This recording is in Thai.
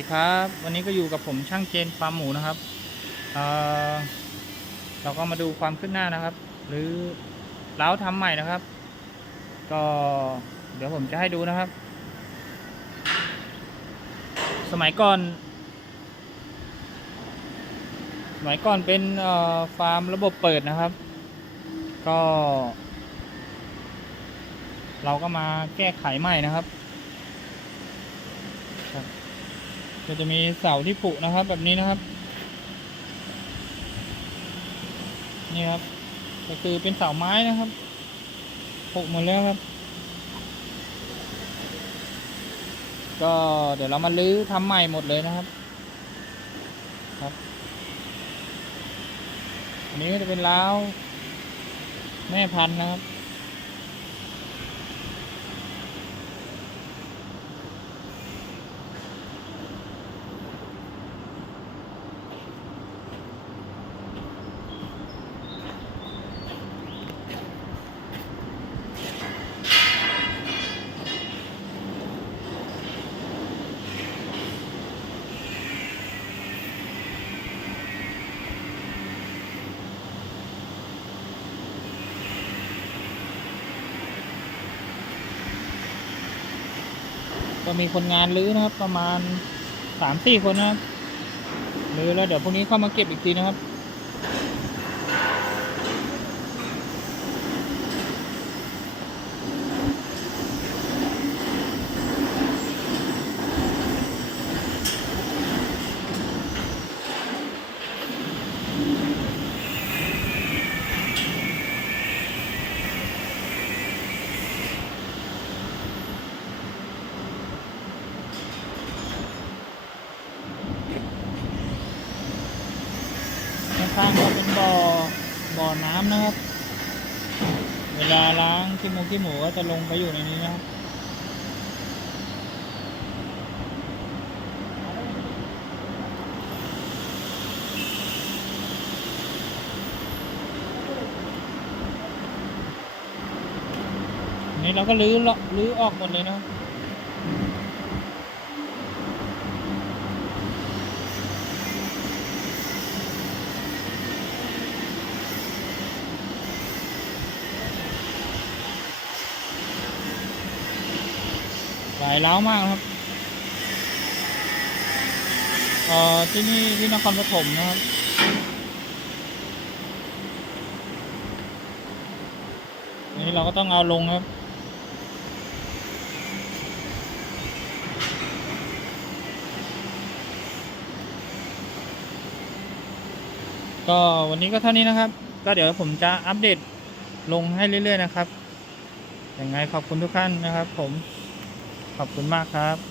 ดีครับ วันนี้ก็อยู่กับผมช่างเจนฟาร์มหมูนะครับเเราก็มาดูความคืบหน้านะครับ หรือเล้าทำใหม่นะครับ ก็เดี๋ยวผมจะให้ดูนะครับ สมัยก่อน สมัยก่อนเป็นฟาร์มระบบเปิดนะครับ ก็ เราก็มาแก้ไขใหม่นะครับ ก็จะมีเสาที่ผุนะครับ แบบนี้นะครับ นี่ครับ ก็คือเป็นเสาไม้นะครับผุหมดแล้วครับ ก็เดี๋ยวเรามาลื้อทำใหม่หมดเลยนะครับ ครับ อันนี้ก็จะเป็นล้าวแม่พันธุ์นะครับ ก็มีคนงานรื้อนะครับ ประมาณสามสี่คนนะครับรื้อแล้วเดี๋ยวพรุ่งนี้เข้ามาเก็บอีกทีนะครับ้างก็เป็นบ่อบ่อน้ำนะครับ เวลาล้างขี้มูกขี้หมูก็จะลงไปอยู่ในนี้นะครับนี้เราก็ลื้อลื้อออกหมดเลยนะ ครับหลายเล้าวมากครับเอ่อที่นี่ที่นครปฐมนะครับอันนี้เราก็ต้องเอาลงครับก็วันนี้ก็เท่านี้นะครับ ก็เดี๋ยวผมจะอัปเดตลงให้เรื่อย ๆ นะครับ ยังไงขอบคุณทุกท่านนะครับผม ขอบคุณมากครับ